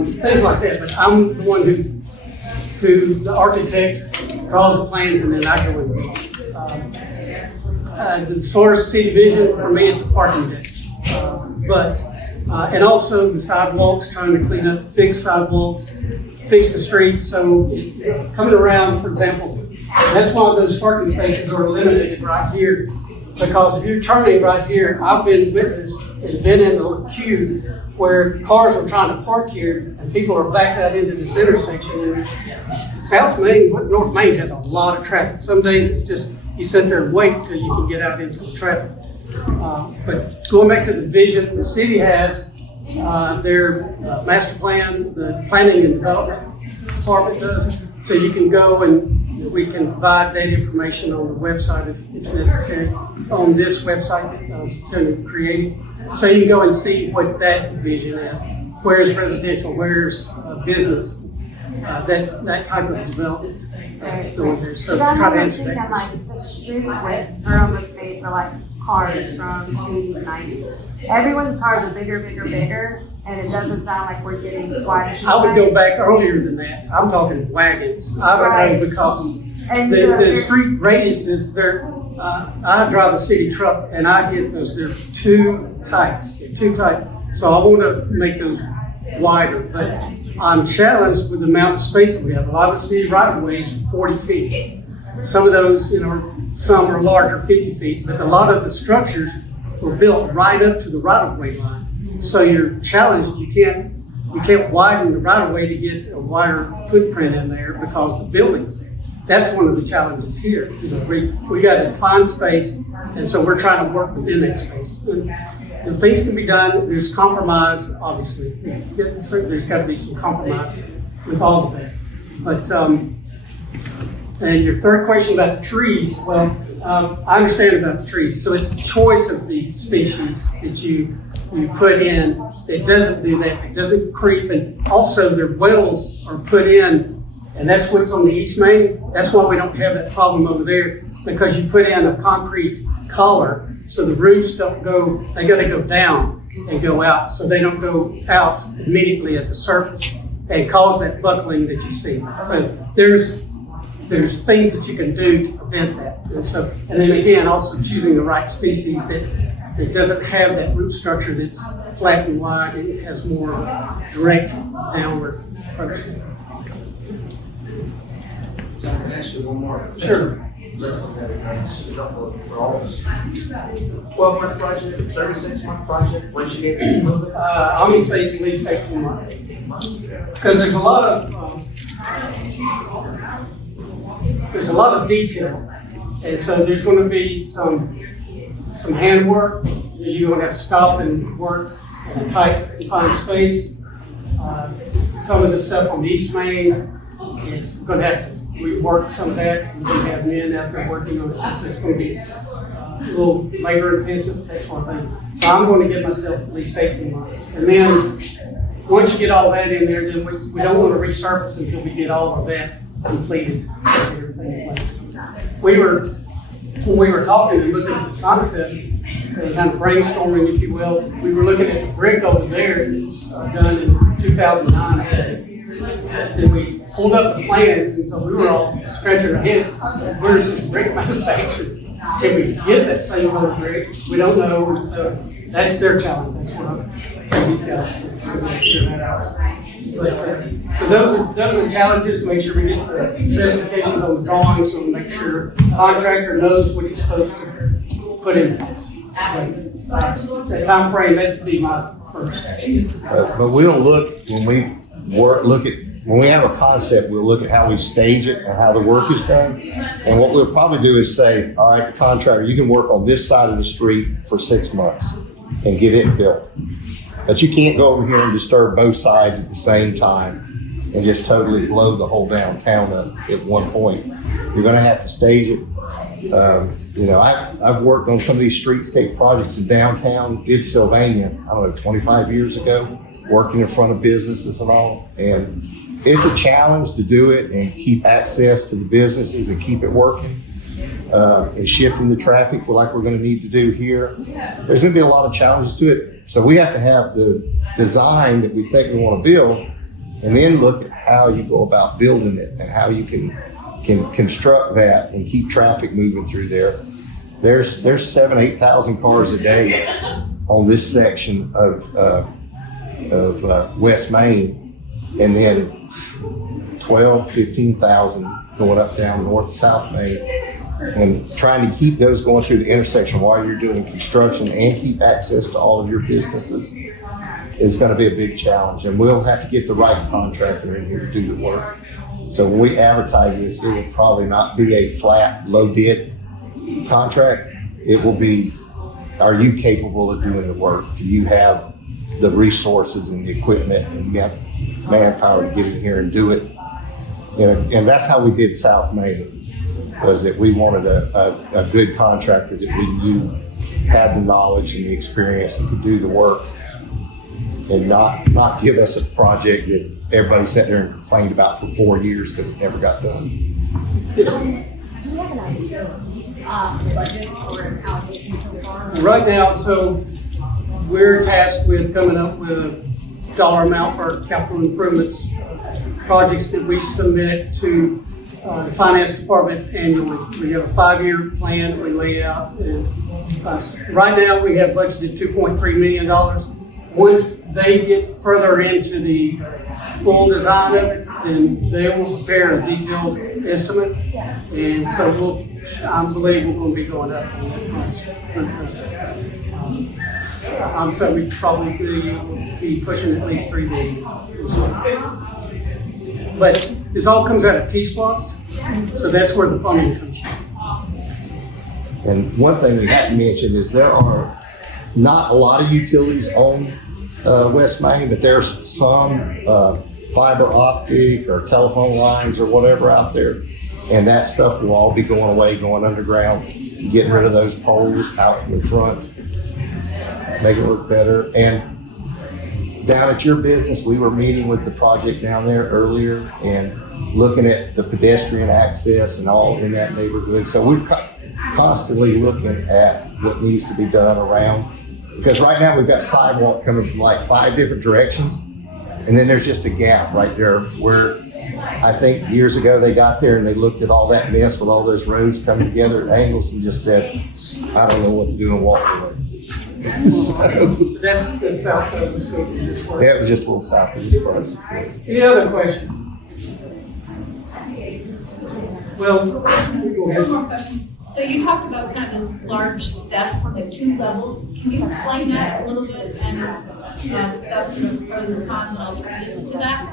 Things like that, but I'm the one who the architect, draws the plans, and then I go and build. The Source City Vision, for me, it's a parking deck. And also the sidewalks, trying to clean up, fix sidewalks, fix the streets. So coming around, for example, that's why those parking spaces are eliminated right here. Because if you're turning right here, I've been witness and been in the queue where cars are trying to park here and people are backed out into this intersection. And South Main, North Main has a lot of traffic. Some days it's just, you sit there and wait till you can get out into the traffic. But going back to the vision, the city has their master plan, the planning and development department does. So you can go and we can provide that information on the website if necessary, on this website to create. So you can go and see what that vision is. Where's residential, where's business, that type of development going there. So But try to I'm answer thinking that. like the street widths are almost made for like cars from the 80s, 90s. Everyone's cars are bigger, and it doesn't sound like we're getting wider. I would go back earlier than that. I'm talking wagons. I don't know because And the street radiuses, I drive a city truck and I hit those, they're too tight. So I want to make those wider, but I'm challenged with the amount of space we have. A lot of the city right of ways are 40 feet. Some of those, some are larger, 50 feet, but a lot of the structures were built right up to the right of way line. So you're challenged, you can't widen the right of way to get a wider footprint in there because the building's there. That's one of the challenges here. We got to find space, and so we're trying to work within that space. And things can be done. There's compromise, obviously. There's got to be some compromise with all of that. But and your third question about the trees, well, I understand about the trees. So it's the choice of the species that you put in. It doesn't do that. It doesn't creep, and also their wells are put in. And that's what's on the East Main. That's why we don't have that problem over there, because you put in a concrete collar, so the roofs don't go, they gotta go down and go out, so they don't go out immediately at the surface and cause that buckling that you see. So there's things that you can do to prevent that. And then again, also choosing the right species that doesn't have that root structure that's flat and wide, and has more direct downward approach. So I can ask you one more. Sure. Listen, for all 12-month project, 36-month project, once you get it moving? I'm gonna say at least 18 months. Because there's a lot of detail. And so there's gonna be some handwork. You're gonna have to stop and work in a tight confined space. Some of the stuff on the East Main is gonna have to rework some of that. We're gonna have men out there working on it. So it's gonna be a little labor intensive, that sort of thing. So I'm going to give myself at least 18 months. And then, once you get all that in there, then we don't want to resurface until we get all of that completed, everything in place. When we were talking and looking at this concept, kind of brainstorming, if you will, we were looking at the brick over there that was done in 2009, I think. And we pulled up the plans, and so we were all scratching our head, where's this brick manufactured? Can we get that same old brick? We don't know, and so that's their challenge. That's what these guys to figure that out. But, so those are the challenges. Make sure we get the specifications on the drawings, so we make sure the contractor knows what he's supposed to put in. That time frame, that's to be my first. But we'll look when we have a concept, we'll look at how we stage it and how the work is done. And what we'll probably do is say, all right, contractor, you can work on this side of the street for 6 months and get it built. But you can't go over here and disturb both sides at the same time and just totally blow the whole downtown up at one point. You're gonna have to stage it. I've worked on some of these streetscape projects in downtown, did Sylvania, 25 years ago, working in front of businesses and all. And it's a challenge to do it and keep access to the businesses and keep it working. And shifting the traffic like we're gonna need to do here. There's gonna be a lot of challenges to it. So we have to have the design that we think we wanna build, and then look at how you go about building it and how you can can construct that and keep traffic moving through there. There's 7,000-8,000 cars a day on this section of West Main, and then 12,000-15,000 going up down North and South Main, and trying to keep those going through the intersection while you're doing construction and keep access to all of your businesses is going to be a big challenge, and we'll have to get the right contractor in here to do the work. So when we advertise this, it will probably not be a flat, low bid contract. It will be, are you capable of doing the work? Do you have the resources and the equipment, and you have manpower to get in here and do it? And that's how we did South Main, was that we wanted a good contractor that we knew had the knowledge and the experience and could do the work, and not give us a project that everybody sat there and complained about for 4 years because it never got done. Do you have an idea of budget or an allocation so far? Right now, so we're tasked with coming up with a dollar amount for capital improvements projects that we submit to the finance department annually. We have a 5-year plan that we lay out, and right now we have budgeted $2.3 million. Once they get further into the full design of it, then they will prepare a detailed estimate, and so I believe we're going to be going up on that price. But I'm sure we probably be pushing at least $3 million. But this all comes out of T-SPLOST, so that's where the funding comes from. And one thing we hadn't mentioned is there are not a lot of utilities on West Main, but there's some fiber optic or telephone lines or whatever out there. And that stuff will all be going away, going underground, getting rid of those poles out in the front, make it look better. And down at your business, we were meeting with the project down there earlier and looking at the pedestrian access and all in that neighborhood. So we're constantly looking at what needs to be done around. Because right now we've got sidewalk coming from like 5 different directions, and then there's just a gap right there where I think years ago they got there and they looked at all that mess with all those roads coming together at angles and just said, I don't know what to do and walk away. So, That's outside of the scope of this work. that was just a little south of this part. Any other questions? Well, go ahead. One more question. So you talked about kind of this large step from the 2 levels. Can you explain that a little bit and discuss sort of pros and cons and alternatives to that?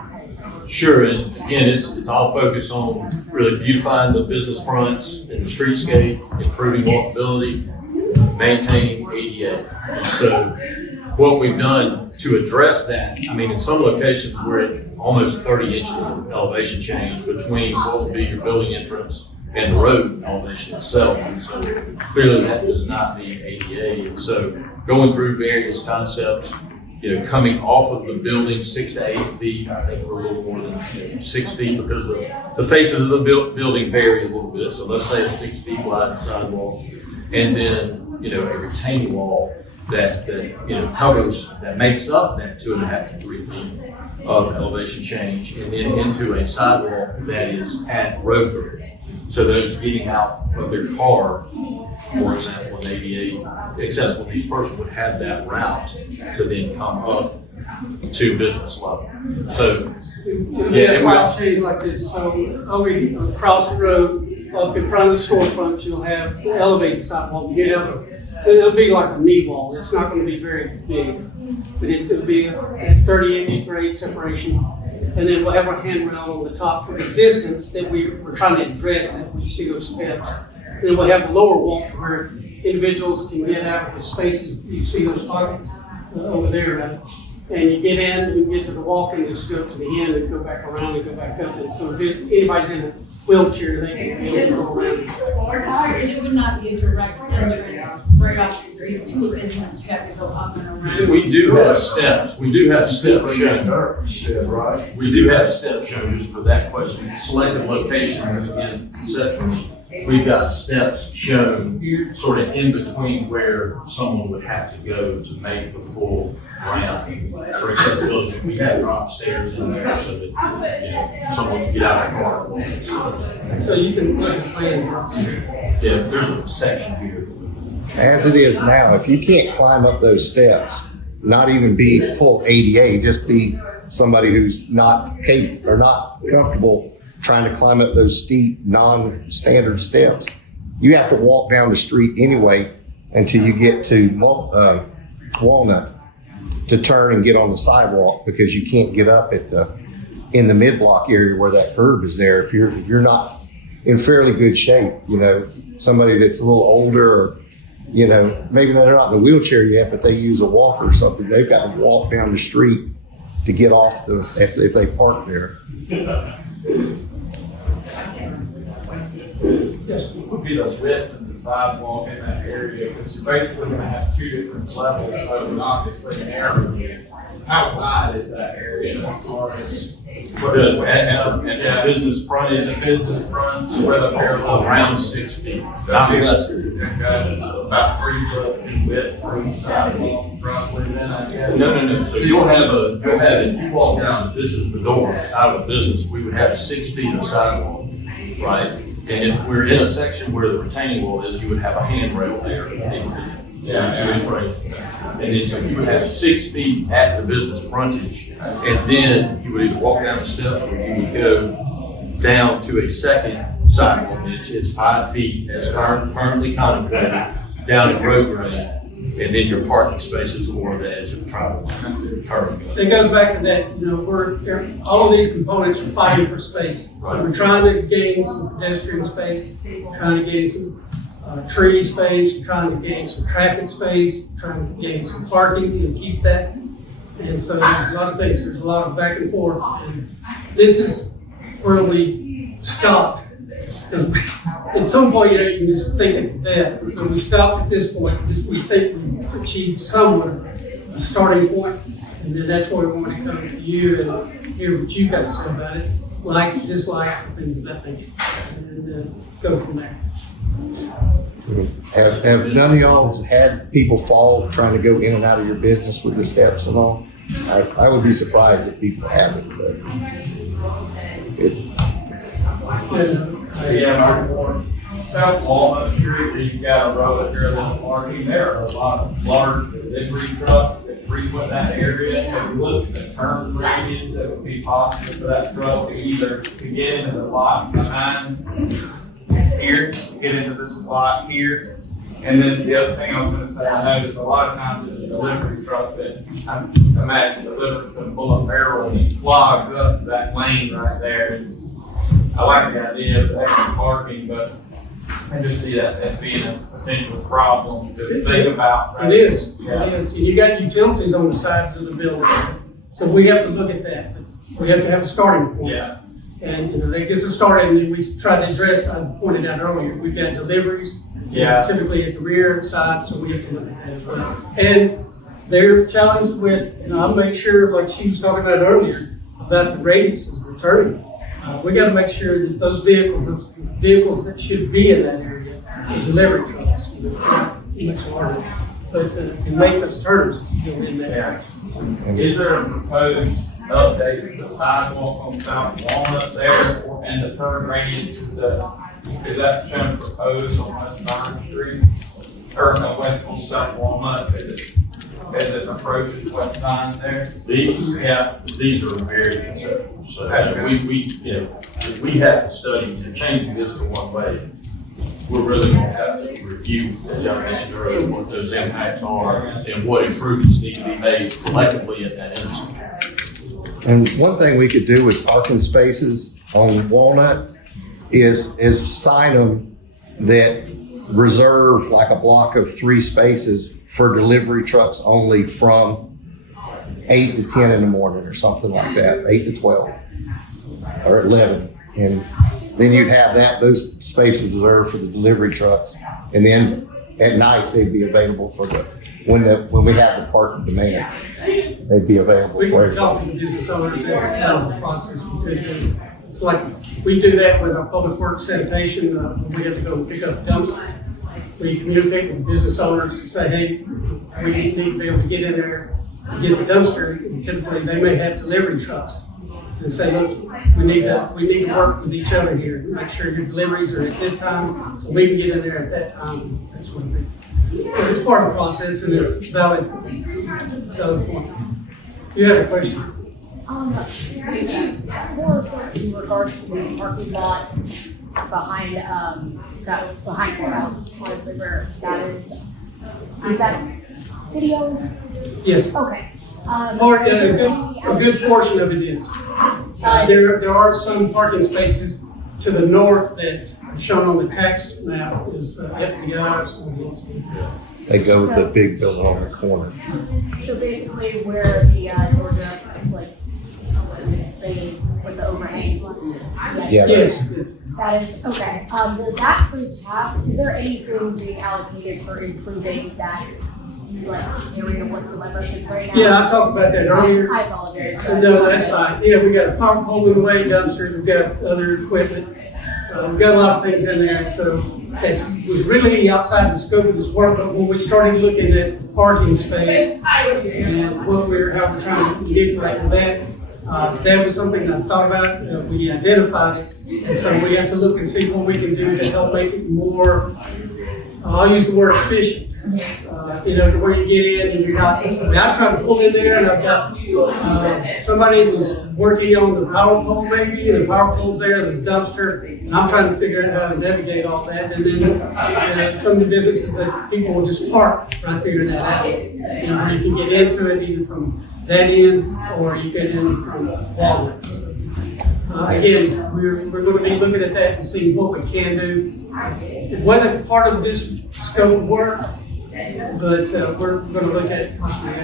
Sure, and again, it's all focused on really beautifying the business fronts and the streetscape, improving walkability, maintaining ADA. And so what we've done to address that, I mean, in some locations we're at almost 30 inches of elevation change between what would be your building entrance and the road elevation itself. And so clearly that does not meet ADA. And so going through various concepts, coming off of the building 6 to 8 feet, I think we're a little more than 6 feet because the faces of the building vary a little bit. So let's say a 6 feet wide sidewalk, and then, a retaining wall that covers, that makes up that 2.5 to 3 feet of elevation change, and then into a sidewalk that is at road grade. So those getting out of their car, for example, an ADA accessible needs person would have that route to then come up to business level. So, Yeah, slight change like this. So over here, across the road, up in front of the storefront, you'll have the elevated sidewalk. It'll be like a knee wall. It's not going to be very big, but it'll be a 30-inch grade separation. And then we'll have our handrail on the top for the distance that we're trying to address, that we see those steps. And then we'll have the lower walk where individuals can get out of the spaces. You see those pockets over there, and you get in, you get to the walk and just go to the end and go back around and go back up. And so if anybody's in a wheelchair, they can go around. So it would not be a direct entrance right off the street to a business. You have to go up and around. we do have steps. We do have steps shown. Right. We do have steps shown just for that question. Selected locations, and again, conceptually, we've got steps shown sort of in between where someone would have to go to make the full ramp for accessibility. We have drop stairs in there so that, someone can get out of the car. So you can look at the plan. Yeah, there's a section here. As it is now, if you can't climb up those steps, not even be full ADA, just be somebody who's not capable or not comfortable trying to climb up those steep, non-standard steps, you have to walk down the street anyway until you get to Walnut to turn and get on the sidewalk, because you can't get up in the mid-block area where that curb is there. If you're not in fairly good shape, somebody that's a little older, or maybe they're not in a wheelchair yet, but they use a walker or something, they've got to walk down the street to get off if they park there. Yes. What would be the width of the sidewalk in that area? Because you're basically gonna have two different levels, so obviously an area. How wide is that area as far as? And the business frontage, where the parallel around 6 feet, not less than. About 3 foot in width from the sidewalk, roughly then, I guess. No. So you'll have if you walk down, this is the door out of the business, we would have 6 feet of sidewalk, right? And if we're in a section where the retaining wall is, you would have a handrail there. Right. And then so you would have 6 feet at the business frontage, and then you would either walk down the steps or you would go down to a second sidewalk, which is 5 feet as currently contemplated down the road grade, and then your parking spaces or the edge of the travel curb. It goes back to that, all of these components are fighting for space. So we're trying to gain some pedestrian space, trying to gain some tree space, trying to gain some traffic space, trying to gain some parking and keep that. And so there's a lot of things, there's a lot of back and forth. And this is where we stopped. At some point, you can just think of that. So we stopped at this point. We think we've achieved somewhat a starting point, and then that's where we want to come to you and hear what you guys say about it, likes, dislikes, and things of that nature, and go from there. Have none of y'all had people fall trying to go in and out of your business with the steps and all? I would be surprised if people haven't, but South Walnut Street, where you've got a row of parallel parking, there are a lot of large delivery trucks that frequent that area. If you look at the turn radius that would be possible for that truck to either to get into the lot behind here, get into this lot here. And then the other thing I was gonna say, I noticed a lot of times it's a delivery truck that I imagine delivers to pull a barrel and clogs up that lane right there. I like the idea of extra parking, but I just see that as being a potential problem to think about. It is. Yeah. It is. You got utilities on the sides of the building, so we have to look at that. We have to have a starting point. Yeah. And that gets us started, and then we try to address. I pointed out earlier, we've got deliveries. Yeah. Typically at the rear side, so we have to look at that as well. And they're challenged with, I'll make sure, like she was talking about earlier, about the radiuses returning. We got to make sure that those vehicles that should be in that area, the delivery trucks, much larger, but can make those turns in that area. Is there a proposed update to the sidewalk on South Walnut there and the turn radius? Is that shown proposed on West Vine Street or on South Walnut as it approaches West Vine there? These are very conceptual. So if we have to study to change this to one way, we're really going to have to review, as John mentioned earlier, what those impacts are and what improvements need to be made collectively at that intersection. And one thing we could do with parking spaces on Walnut is sign them that reserve like a block of 3 spaces for delivery trucks only from 8 to 10 in the morning or something like that, 8 to 12 or 11. And then you'd have those spaces reserved for the delivery trucks. And then at night, they'd be available for when we have the parking demand, they'd be available We for can talk to the business owners as a town process. We could It's like, we do that with our public works sanitation, when we have to go pick up dumpsters. We communicate with business owners and say, hey, we need to be able to get in there and get the dumpster. And typically, they may have delivery trucks. And say, look, we need to work with each other here, make sure your deliveries are at this time, so we can get in there at that time. That's what it is. It's part of the process, and it's valid point. You had a question? More so in regards to the parking lot behind, that behind courthouse, honestly, where that is that city owned? Yes. Okay. A good portion of it is. There are some parking spaces to the north that are shown on the tax map is FBI's. They go with the big building on the corner. So basically where the Georgia, like, this thing with the overhang. Yeah. Yes. That is, okay. Will that place have, is there anything being allocated for improving that, like, area whatsoever? Because right now. Yeah, I talked about that earlier. I apologize. No, that's fine. Yeah, we got a power pole in the way, dumpsters, we've got other equipment. We've got a lot of things in there, so it was really outside the scope of this work, but when we started looking at the parking space and how we're trying to manipulate with that was something I thought about, we identified it. And so we have to look and see what we can do to help make it more, I'll use the word efficient. To where you get in and you're not, I'm trying to pull in there and I've got somebody who's working on the power pole maybe, and the power pole's there, there's a dumpster, and I'm trying to figure out how to navigate off that. And then some of the businesses that people will just park right there in that alley. Where you can get into it either from that end or you get in from Walnut. Again, we're going to be looking at that and seeing what we can do. It wasn't part of this scope of work, but we're going to look at it possibly.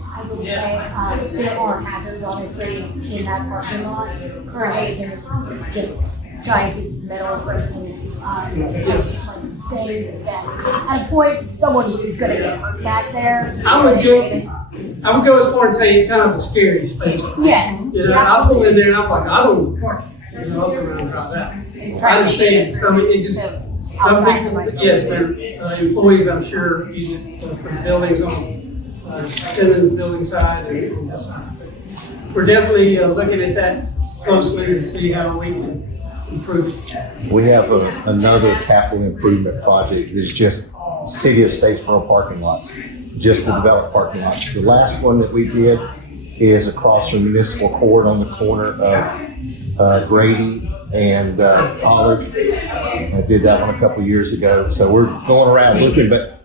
I would say, there are hazards obviously in that parking lot. Currently, there's just giant pieces of metal breaking, just like things that, at a point, someone is gonna get hurt back there. I would go as far and say it's kind of a scary space. Yeah. I pull in there and I'm like, I don't want to park. I'll come around and drive out. I understand, some people, yes, their employees, I'm sure, use it for buildings on Simmons building side and this side. We're definitely looking at that closely to see how we can improve it. We have another capital improvement project that's just City of Statesboro parking lots, just to develop parking lots. The last one that we did is across from Municipal Court on the corner of Grady and College. I did that one a couple years ago. So we're going around looking, but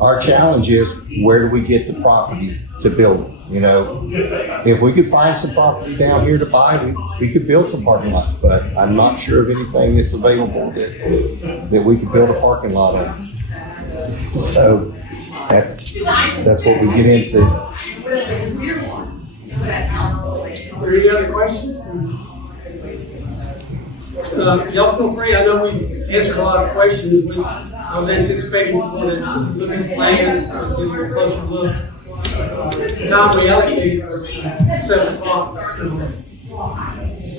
our challenge is, where do we get the property to build? If we could find some property down here to buy, we could build some parking lots, but I'm not sure of anything that's available that we could build a parking lot on. So that's what we get into. Are there any other questions? Y'all feel free. I know we answered a lot of questions. I was anticipating we wanted to look at plans, give you a closer look. The time we allocated was 7 o'clock. So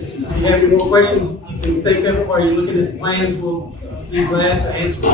if you have any more questions you can think of while you're looking at the plans, we'll be glad to answer.